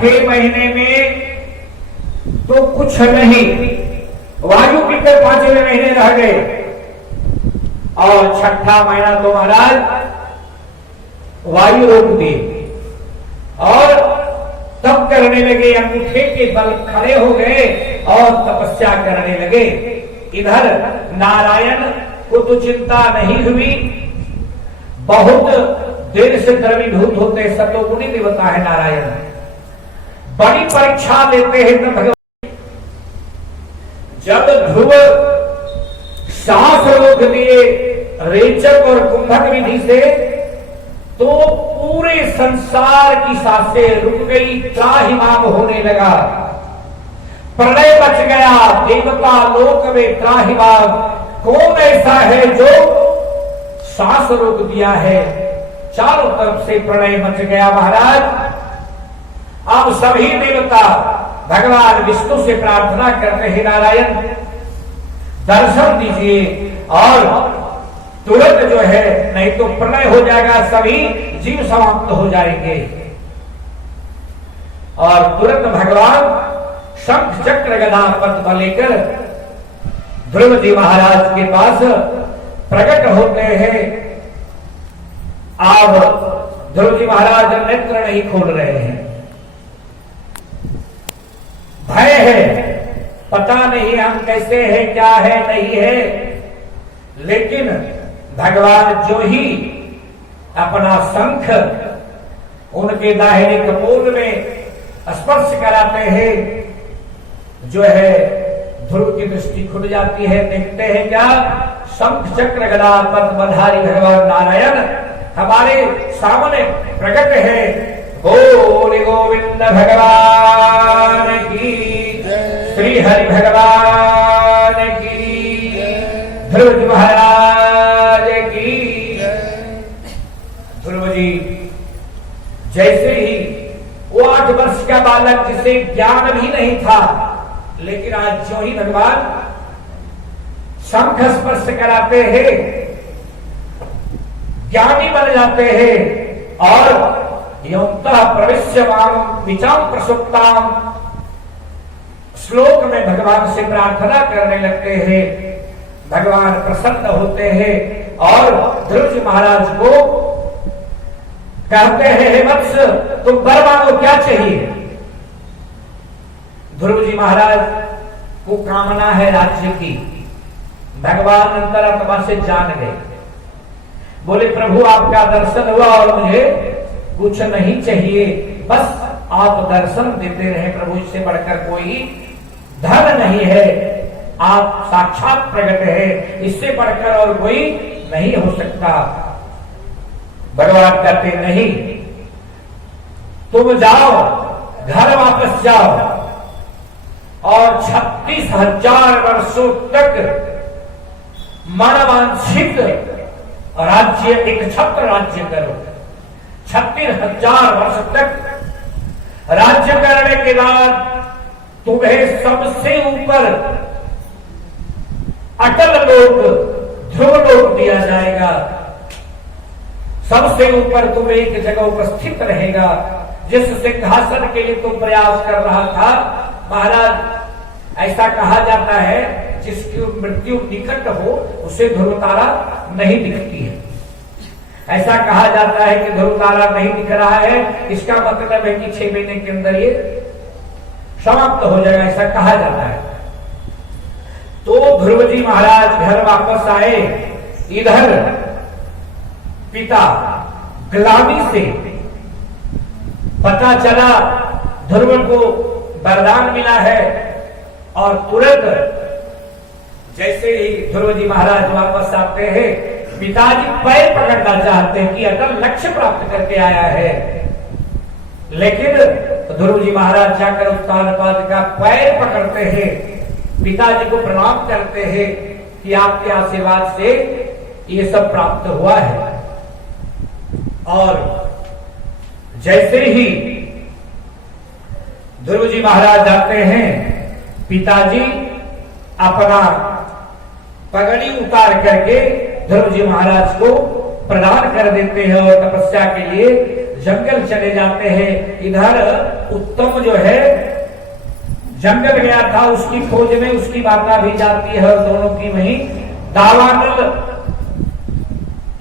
छठे महीने में तो कुछ नहीं, वायु की तरफ 5वें महीने रह गए और छठा महीना तो महाराज वायु रोक दिए और तब करने लगे, अंगूठे के बल खड़े हो गए और तपस्या करने लगे। इधर नारायण को तो चिंता नहीं हुई, बहुत देर से द्रवीभूत होते सतोगुणी देवता है नारायण, बड़ी परीक्षा लेते हैं तो भगवान। जब ध्रुव सांस रोक दिए रेचक और कुंभक विधि से, तो पूरे संसार की सांसें रुक गई, त्राहिमाम होने लगा, प्रलय बच गया, देवता लोक में त्राहिमाम। कौन ऐसा है जो सांस रोक दिया है? चारों तरफ से प्रलय मच गया महाराज। अब सभी देवता भगवान विष्णु से प्रार्थना करते हैं, नारायण दर्शन दीजिए और तुरंत जो है, नहीं तो प्रलय हो जाएगा, सभी जीव समाप्त हो जाएंगे। और तुरंत भगवान शंख चक्र गदा पद्म लेकर ध्रुव जी महाराज के पास प्रकट होते हैं। अब ध्रुव जी महाराज नेत्र नहीं खोल रहे हैं, भय है, पता नहीं हम कैसे हैं, क्या है नहीं है। लेकिन भगवान जो ही अपना शंख उनके दाहिने कपोल में स्पर्श कराते हैं, जो है ध्रुव की दृष्टि खुल जाती है। देखते हैं क्या, शंख चक्र गदा पद्मधारी भगवान नारायण हमारे सामने प्रकट है। बोल गोविंद भगवान की, श्री हरि भगवान की, ध्रुव जी महाराज की। ध्रुव जी जैसे ही वो 8 वर्ष का बालक जिसे ज्ञान भी नहीं था, लेकिन आज जो ही भगवान शंख स्पर्श कराते हैं, ज्ञानी बन जाते हैं और योंतः प्रविश्यमाम विचाम प्रसुप्ताम श्लोक में भगवान से प्रार्थना करने लगते हैं। भगवान प्रसन्न होते हैं और ध्रुव जी महाराज को कहते हैं, हे वत्स तुम वर मांगो, क्या चाहिए? ध्रुव जी महाराज को कामना है राज्य की। भगवान अंतरात्मा से जान गए, बोले प्रभु आपका दर्शन हुआ और मुझे कुछ नहीं चाहिए, बस आप दर्शन देते रहे प्रभु, इससे बढ़कर कोई धन नहीं है, आप साक्षात प्रकट है, इससे बढ़कर और कोई नहीं हो सकता। भगवान कहते नहीं, तुम जाओ घर वापस जाओ और 36,000 वर्षों तक मनवांछित राज्य, एक छत्र राज्य करो। 36,000 वर्ष तक राज्य करने के बाद तुम्हें सबसे ऊपर अटल लोक, ध्रुव लोक दिया जाएगा। सबसे ऊपर तुम एक जगह उपस्थित रहेगा, जिस सिंहासन के लिए तुम प्रयास कर रहा था। महाराज ऐसा कहा जाता है, जिसकी मृत्यु निकट हो उसे ध्रुव तारा नहीं दिखती है। ऐसा कहा जाता है कि ध्रुव तारा नहीं दिख रहा है, इसका मतलब है कि 6 महीने के अंदर ये समाप्त हो जाएगा, ऐसा कहा जाता है। तो ध्रुव जी महाराज घर वापस आए। इधर पिता ग्लानि से पता चला ध्रुव को वरदान मिला है, और तुरंत जैसे ही ध्रुव जी महाराज वापस आते हैं, पिताजी पैर पकड़ना चाहते हैं कि अटल लक्ष्य प्राप्त करके आया है, लेकिन ध्रुव जी महाराज जाकर उत्तानपाद का पैर पकड़ते हैं, पिताजी को प्रणाम करते हैं कि आपके आशीर्वाद से ये सब प्राप्त हुआ है। और जैसे ही ध्रुव जी महाराज जाते हैं, पिताजी अपना पगड़ी उतार करके ध्रुव जी महाराज को प्रदान कर देते हैं और तपस्या के लिए जंगल चले जाते हैं। इधर उत्तम जो है जंगल गया था, उसकी खोज में उसकी माता भी जाती है, और दोनों की वहीं दावानल,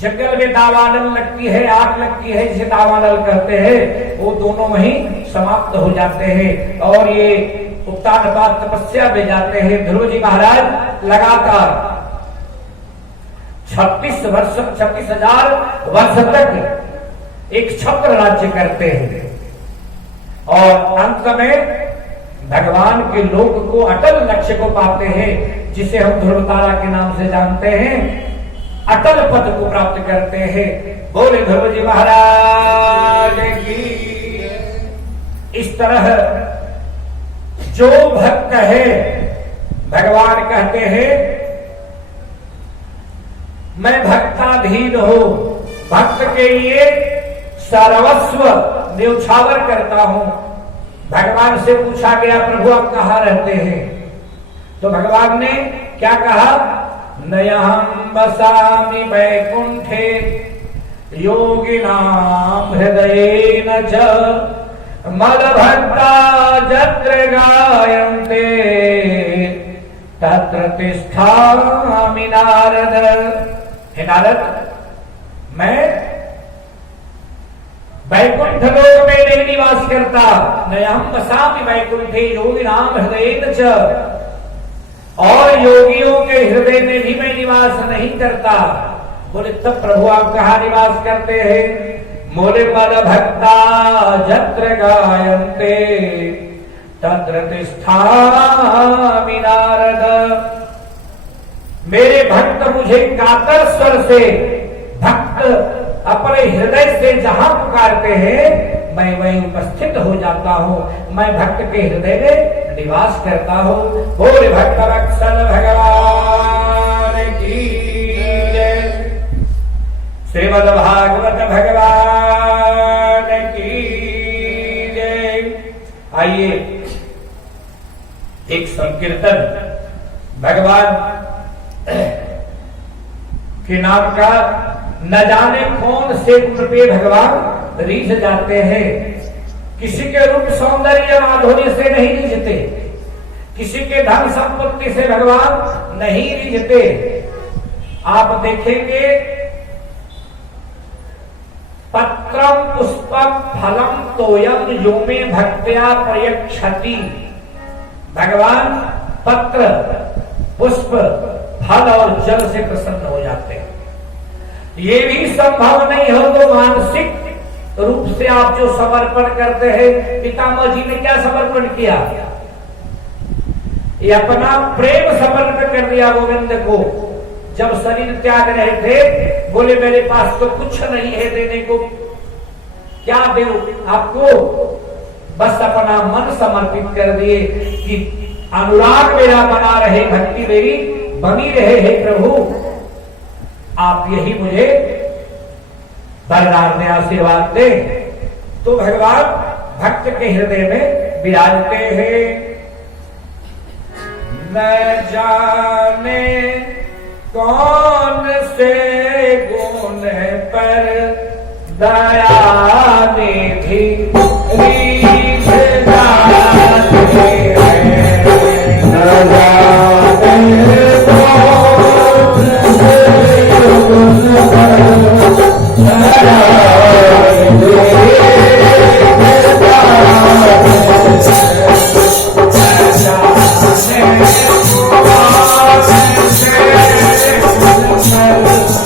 जंगल में दावानल लगती है, आग लगती है जिसे दावानल कहते हैं, वो दोनों वहीं समाप्त हो जाते हैं। और ये उत्तानपाद तपस्या में जाते हैं। ध्रुव जी महाराज लगातार 36,000 वर्ष तक एक छत्र राज्य करते हैं, और अंत में भगवान के लोक को, अटल लक्ष्य को पाते हैं, जिसे हम ध्रुवतारा के नाम से जानते हैं, अटल पद को प्राप्त करते हैं। बोले ध्रुव जी महाराज की। इस तरह जो भक्त है, भगवान कहते हैं मैं भक्ताधीन हूं, भक्त के लिए सर्वस्व न्यौछावर करता हूं। भगवान से पूछा गया प्रभु आप कहां रहते हैं, तो भगवान ने क्या कहा, नयहं वसामि वैकुंठे योगिनां हृदयेन च मद्भक्ता यत्र गायन्ते तत्र तिष्ठामि नारद। हे नारद, मैं वैकुंठ लोक में नहीं निवास करता, नयहं वसामि वैकुंठे योगिनां हृदयेन च, और योगियों के हृदय में भी मैं निवास नहीं करता। बोले तब प्रभु आप कहाँ निवास करते हैं? बोले मद्भक्ता यत्र गायन्ते तत्र तिष्ठामि नारद। मेरे भक्त मुझे कातर स्वर से, भक्त अपने हृदय से जहां पुकारते हैं मैं वहीं उपस्थित हो जाता हूं, मैं भक्त के हृदय में निवास करता हूं। बोले भक्त वत्सल भगवान की जय, श्रीमद् भागवत भगवान की जय। आइए एक संकीर्तन भगवान के नाम का, न जाने कौन से गुण पे भगवान रीझ जाते हैं। किसी के रूप सौंदर्य माधुर्य से नहीं रीझते, किसी के धन संपत्ति से भगवान नहीं रीझते। आप देखेंगे पत्रम पुष्पम फलम तोयम यो में भक्त्या प्रयक्षति। भगवान पत्र, पुष्प, फल और जल से प्रसन्न हो जाते हैं। ये भी संभव नहीं हो तो मानसिक रूप से आप जो समर्पण करते हैं, पितामह जी ने क्या समर्पण किया? ये अपना प्रेम समर्पण कर दिया गोविंद को। जब शरीर त्याग रहे थे, बोले मेरे पास तो कुछ नहीं है देने को, क्या दे आपको? बस अपना मन समर्पित कर दिए कि अनुराग मेरा बना रहे, भक्ति मेरी बनी रहे। हे प्रभु आप यही मुझे वरदान दे, आशीर्वाद दे। तो भगवान भक्त के हृदय में विराजते हैं। न जाने कौन से गुण पर दया निधि रीझ जाते हैं। न जाने कौन से गुण पर दया निधि रीझ जाते हैं।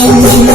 Thank you.